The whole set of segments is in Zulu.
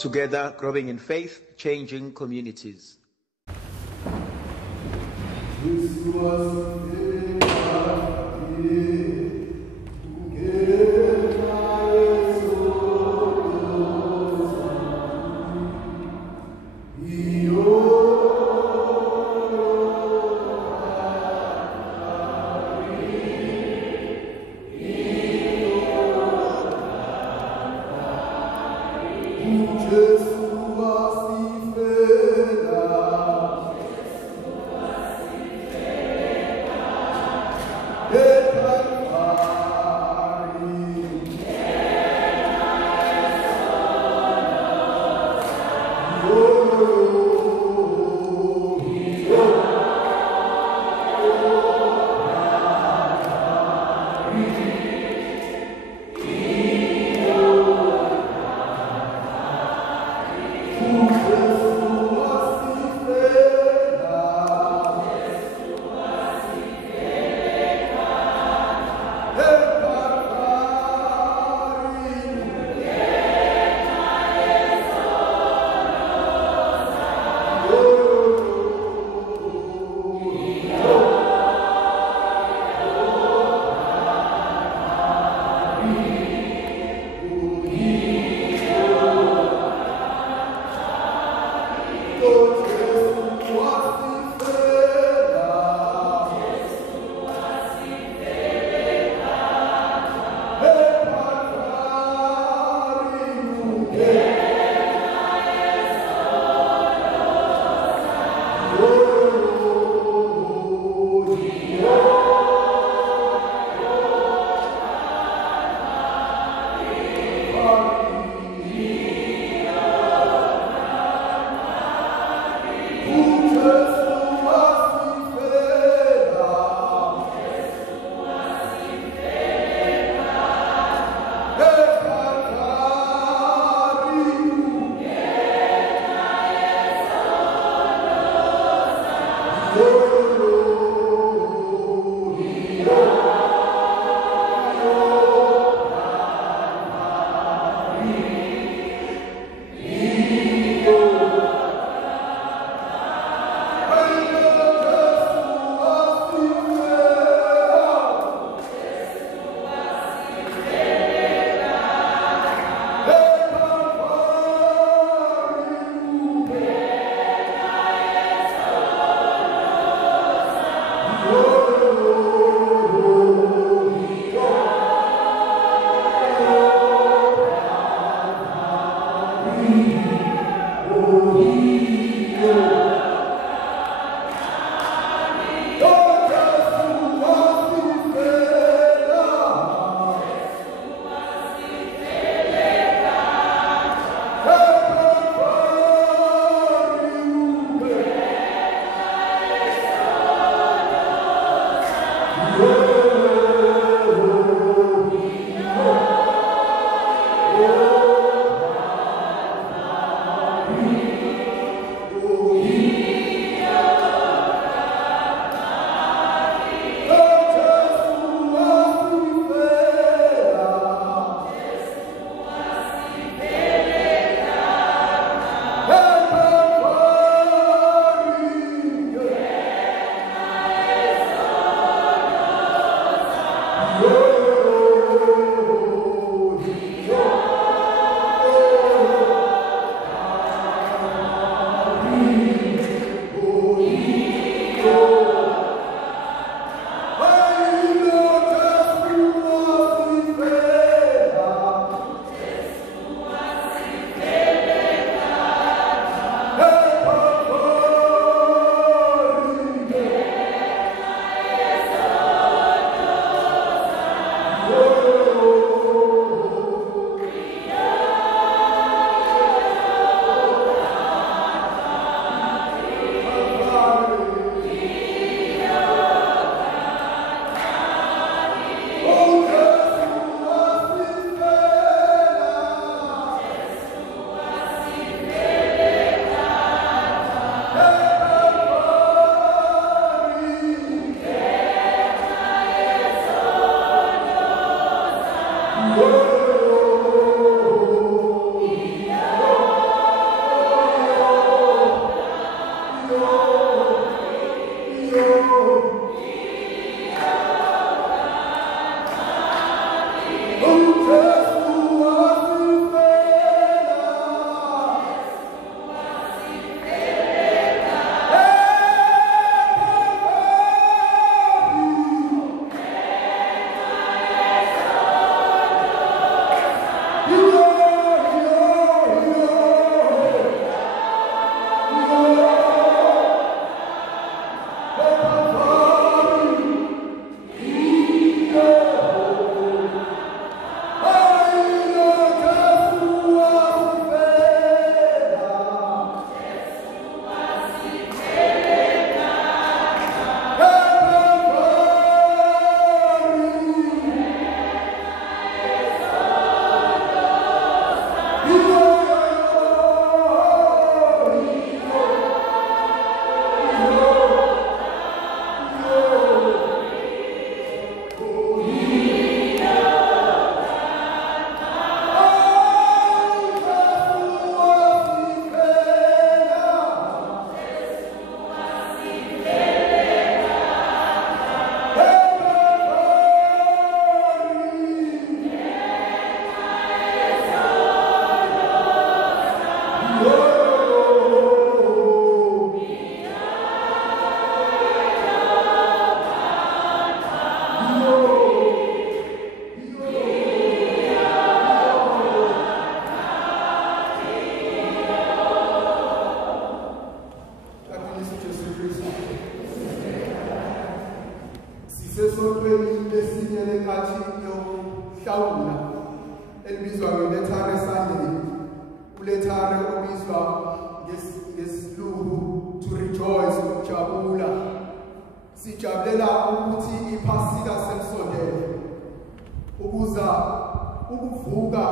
Together, growing in faith, changing communities. engathi yokuhlawula elibizwa ngelethare Shange, ulethare obizwa ngesilungu to rejoice, ukujabula. Sijabulela ukuthi iphasika semsondele ukuvuka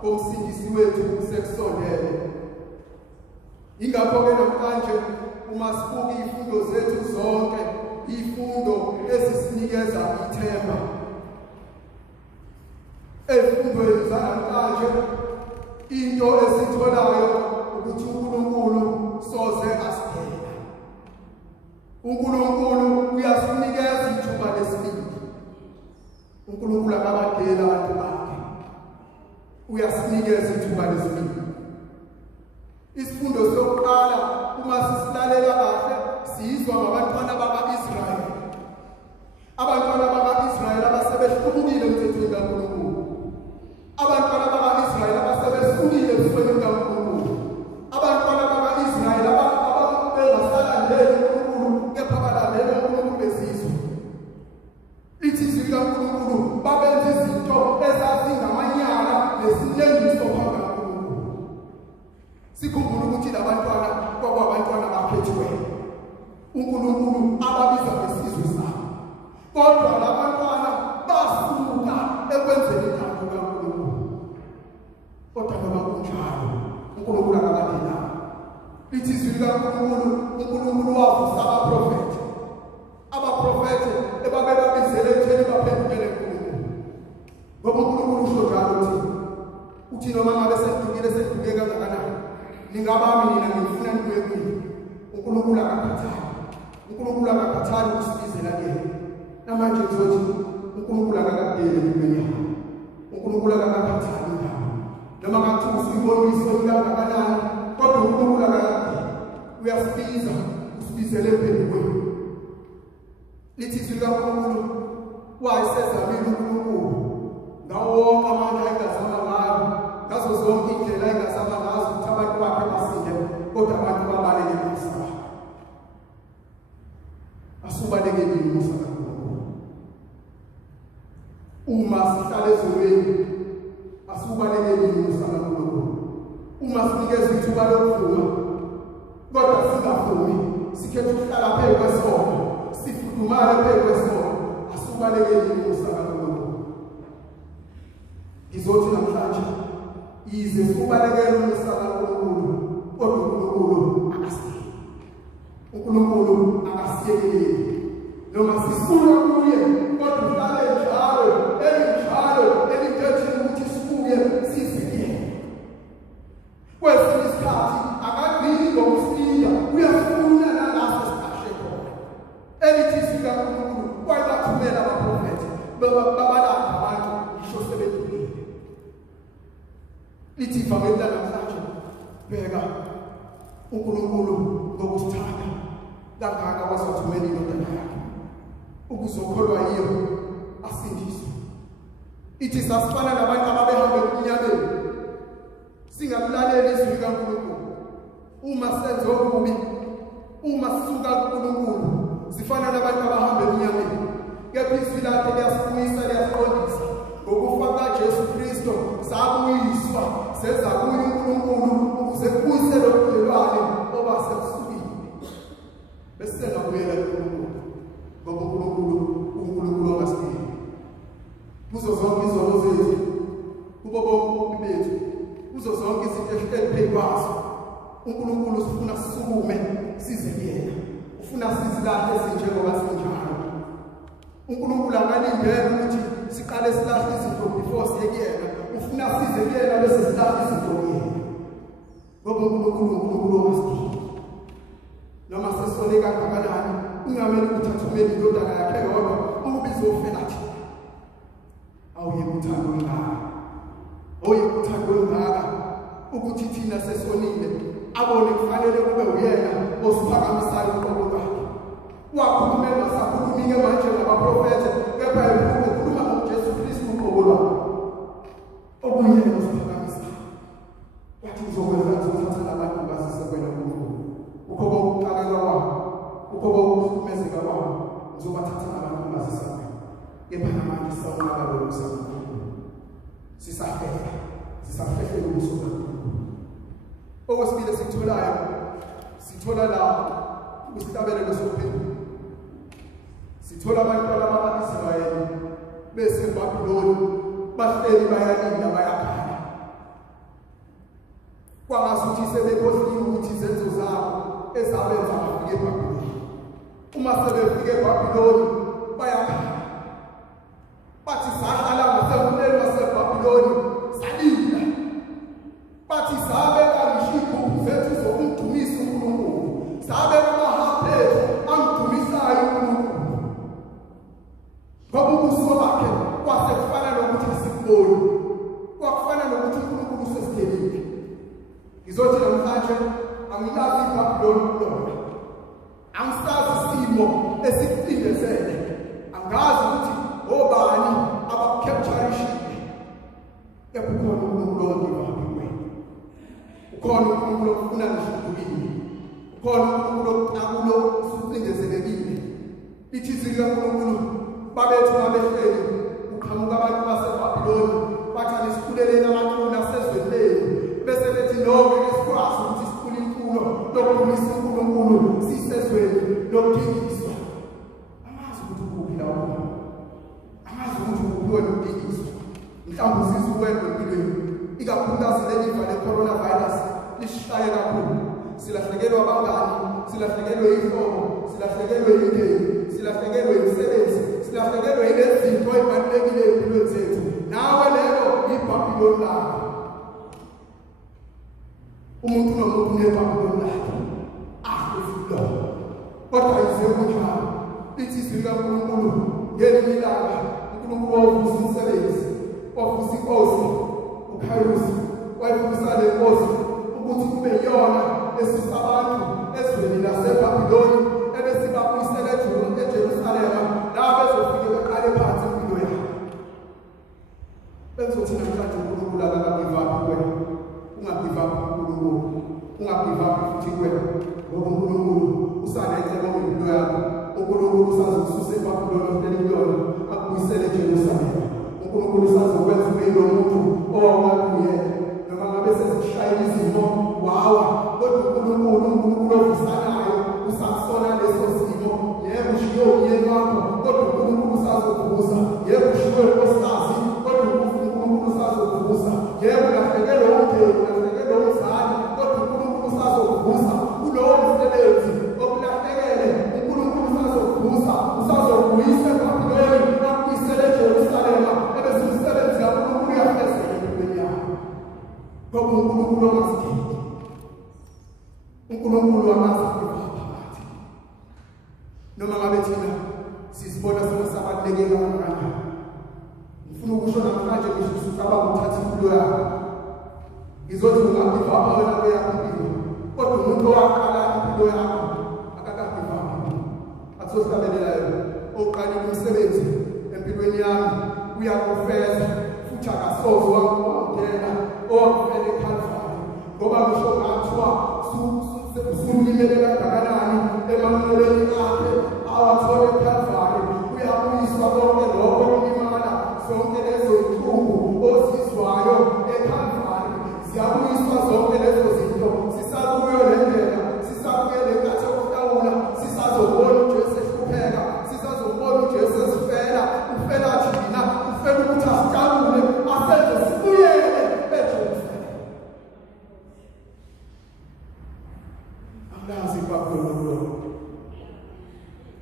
komsindisi wethu sekusondele. Ingakho-ke namhlanje uma sibuka izifundo zethu zonke, izifundo ezisinikeza ithemba. Ezifundweni zanamhlanje into esitholayo ukuthi uNkulunkulu soze asiphela. uNkulunkulu uyasinikeza ithuba lesibili. uNkulunkulu akabadela abantu bakhe, uyasinikeza ithuba lesibili. Isifundo sokuqala uma sisilalela kahle sizwa ngabantwana baka-Israyeli. Abantwana baka-Israyeli abasebehlukile emthethweni kaNkulunkulu. Abantwana baka-Israyeli abasebehlukile ebusweni kaNkulunkulu. Abantwana baka-Israyeli bengasalandeli uNkulunkulu kepha balandela uNkulunkulu bezizwe. Lithi izwi likaNkulunkulu babenza izinto ezazingamanyala nesinengiso phambi kaNkulunkulu. Sikhumbule ukuthi labantwana kwakwabantwana bakhethiweyo. uNkulunkulu ababiza ngesizwe sabo. Kodwa labantwana basuka ekwenzeni intando kaNkulunkulu. Kodwa noma kunjalo uNkulunkulu akabadela. Lithi izwi likaNkulunkulu, uNkulunkulu wavusa abaprofethi. Abaprofethi ebabebabizele ekutheni baphendukele kuNkulunkulu. Ngoba uNkulunkulu usho njalo uthi noma ngabe senduke kangakanani, ningabami nina ngifuna nibuye kimi. uNkulunkulu akakhathali. uNkulunkulu akakhathali ukusibizela kuyena. Namanje ngizothi uNkulunkulu akakadeli empilweni yakho. uNkulunkulu akakhathali indawo. Noma ngathiwa usiboniso kangakanani, kodwa uNkulunkulu akakadeli. Uyasibiza, usibizele empilweni. Lithi izwi likaNkulunkulu wayesezamile uNkulunkulu ngawo wonke amandla ayengazama ngayo, ngazo zonke indlela ayengazama ngazo ukuthi abantu bakhe basinde, kodwa abantu babaleke umusa. Asubalekele umusa kaNkulunkulu. Uma sihlala ezulwini asubalekele umusa kaNkulunkulu. Uma sinikeza ithuba lokuvuma kodwa singavumi, sikhethe ukuhlala phezu kwesono, sifudumale phezu kwesono, asubalekele umusa kaNkulunkulu. Ngizothi namhlanje yize sibalekele umusa kaNkulunkulu, kodwa uNkulunkulu akasiyeke. uNkulunkulu akasiyekeli. Noma sifuna kuye kodwa uhlale njalo elithethini ukuthi sibuye siziyele. Kwesinye isikhathi akagcini ngokusiya, uyafuna nalaso siqashe khona. Elithi izwi likaNkulunkulu wayebathumela abaprofethi babalanda abantu ngisho sebedlulile. Lithi ivangeli lanamhlanje, bheka uNkulunkulu ngokusithanda kangaka wasathumela indodana yakhe ukuzokholwa yiyo asindiswe. Ithi sasifana nabantu ababehamba eminyakeni singakulaleli izwi likaNkulunkulu. Uma senze okubi, uma sisuka kuNkulunkulu, sifana nabantu abahamba eminyakeni. Kepha izwi lakhe liyasifundisa, liyasiqondisa. Ngokufa kaJesu Kristu sabuyiswa, seza kuye uNkulunkulu ukuze kubuyisele ubudlelwane obasebusukile. Bese sengabuyela kuNkulunkulu ngoba uNkulunkulu ongasiyeki. Kuzo zonke izono zethu, kubo bonke ububi bethu, kuzo zonke izinto eziphezu kwazo, uNkulunkulu sifuna sisukume size kuyena. Ufuna sizilahle ezinjengoba sinjalo. uNkulunkulu akalindele ukuthi siqale silahle izinto before siye kuyena. Ufuna size kuyena bese silahle izinto kuyena. Ngoba uNkulunkulu ongasiyeki. Noma sesoneka kangakanani, ungamele ukuthi athumele indodana yakhe yodwa ukubiza ofela thina. Awuyeke uthando olungaka. Awuyeke uthando olungaka ukuthi thina sesonile abone kufanele kube uyena osiphakamisayo uqobo lwakhe. Wakhulumela sakhulumike manje ngabaprofethi, kepha ukhuluma ngoJesu Kristu uqobo lwakhe. Okuyena osiphakamisayo. Wathi uzokwenza uthatha labantu basisekwela kuNkulunkulu. Ukho kokuqaleka kwabo, ukho kokuhlukumezeka kwabo, uzobathatha abantu basisekwela. kepha namanje sisawunaka lo musa kaNkulunkulu. Sisafehle ubuso kaNkulunkulu. Okwesibili sikutholayo, sithola la ukusihlabelelo sophendulo. Sithola abantwana baka-Israyeli beseBhabhiloni bahleli bayalinda bayakhala. Kwangasuthi sebekhohliwe ukuthi izenzo zabo ezabenza bafike eBhabhiloni. Uma sebefike eBhabhiloni bayakhala. Bathi sahlala ngasekuneni waseBhabhiloni salinda. Bathi sabeka izigubhu zethu zokumdumisa uNkulunkulu. Sabeka amahaphethu amdumisayo uNkulunkulu. Ngoba ubuso bakhe kwase kufana nokuthi sikuboni. Kwakufana nokuthi uNkulunkulu usesithelile. Ngizothi namhlanje angilazi iBhabhiloni kulona. Angisazi isimo esikucindezele. Angazi ukuthi obani abakupcapturishile. Kepha ukhona uNkulunkulu ongivayo kuwena. Ukhona uNkulunkulu ofuna ngishudulile. Ukhona uNkulunkulu okunakulo usucindezelekile. Lithi izwi likaNkulunkulu babethu babehleli uqhamuka abantu baseBhabhiloni bathi asikhuleleni amaqulu asezweni lenu. Bese bethi lokho esikwazi ukuthi sikhule imfuno lokudumisa uNkulunkulu sisezweni lokudingiswa. Amazi ukuthi ukuphi lawo. Amazi ukuthi ukuphi wena udingiswa. Mhlawumbe usizwe wena empilweni. Ikakhulukazi leli vale coronavirus lishaye kakhulu. Silahlekelwa abangani, silahlekelwe ihlobo, silahlekelwe indeni, silahlekelwe imisebenzi, silahlekelwe izinto ezibalulekile empilweni zethu. Nawe lelo iBhabhiloni lakho. Umuntu nomuntu uneBhabhiloni lakhe. Ahlufilo. Kodwa ize kunjalo. Lithi izwi likaNkulunkulu ngelinye ilanga uNkulunkulu wavusa umsebenzi, wavusa inkosi uKhayrusi, wavusa le nkosi ukuthi kube yona esisa abantu ezweni laseBhabhiloni ebesibabuyisela eJerusalema la bezofike beqale phansi impilo yabo. Benzothi namhlanje uNkulunkulu akagivapi kuwena. Ungagivapi uNkulunkulu. Ungagivapi futhi kuwena. Ngoba uNkulunkulu usanenze ngempilo yakho. uNkulunkulu usazokususa eBhabhiloni oteliyona akubuyisele eJerusalema. uNkulunkulu usazokwenza ube nomuntu owakuyena noma ngabe sesishayela izimo wawa kodwa uNkulunkulu ovusanayo usakusona leso simo. Yebo ushiye umyeni wakho kodwa uNkulunkulu usazokuvusa. Yebo ushiye unkosikazi kodwa uNkulunkulu usazokuvusa. Yebo ulahlekelwe umndeni, ulahlekelwe umzali kodwa uNkulunkulu usazokuvusa. Kulowo msebenzi okulahlekele uNkulunkulu usazokuvusa, usazokubuyisa eBhabhiloni akubuyisele eJerusalema ebese umsebenzi kaNkulunkulu uyafezeka empilweni yakho. Ngoba uNkulunkulu ongasikhithi, uNkulunkulu akasikhithi phakathi. Noma ngabe thina sizibona sesabaluleke kangakanani. Ngifuna ukusho namhlanje ngisho usaba ukuthatha impilo yakho. Ngizothi ungagivapha wena kweyakho impilo. Kodwa umuntu owaqala impilo yakho akakagivaphi. Athosihlabelelayo oqalile umsebenzi empilweni yami uyakufeza futhi akasoze wangena owakufela eKhalvari. Ngoba ngisho ngathiwa usulimele kangakanani emanqoleni akhe awathole eKhalvari. Uyabuyiswa konke lokho okulimala, zonke lezo zinhlungu ozizwayo eKhalvari ziyabuyiswa zonke lezo zinto. Sisabuyo lendlela, sisabuye lenkathi yokuhlawula, sisazobona uJesu ehlupheka, sisazobona uJesu esifela, ufela thina, ufela ukuthi asihlawule, asenze sibuyele eJerusalema. Angilazi iBhabhiloni.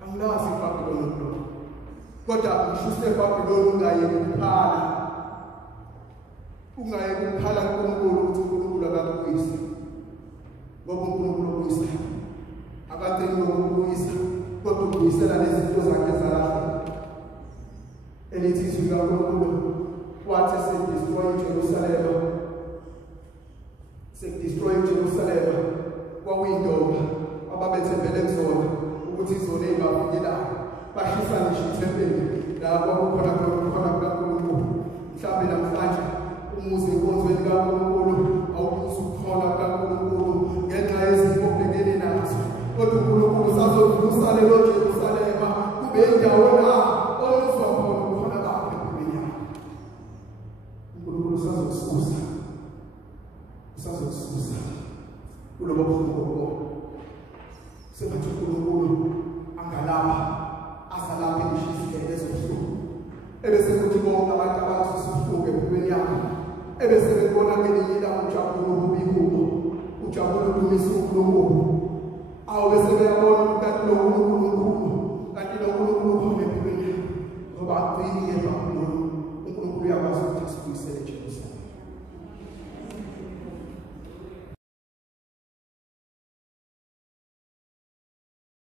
Angilazi iBhabhiloni. Kodwa ngishuse eBhabhiloni ungayeki ukukhala. Ungayeki ukukhala kuNkulunkulu ukuthi uNkulunkulu akakubuyise. Ngoba uNkulunkulu ubuyisa. Akadingi ukubuyisa, kodwa ubuyisela lezinto zakhe zalahleka. Elithi izwi likaNkulunkulu wathi sedestroy iJerusalema. Sekudestroy iJerusalema kwakuyindoda ababethembele kuzona ukuthi izona ezingafikelayo. Bashisa ngisho ithempeli la kwakukhona kaNkulunkulu. Mhlawumbe namhlanje umuzi enkonzweni kaNkulunkulu awubuzi ukukhona kaNkulunkulu ngenxa yezimo obhekene nazo. Kodwa uNkulunkulu usazovusa lelo Jerusalema kube indawo la omuzwa khona ukususa kulobo bukhulu sengathi uNkulunkulu angalapha asalaphe isizwe lezobuhlungu ebese kuthi bonke abantu abasusuke empilweni yakho ebese bebona ngelinye ilanga ujabulo ubikubo ujabulo dumisa uNkulunkulu awu bese beyabona ukuthi lo uNkulunkulu kanti lo uNkulunkulu khona empilweni yakho ngoba aqinile kakhulu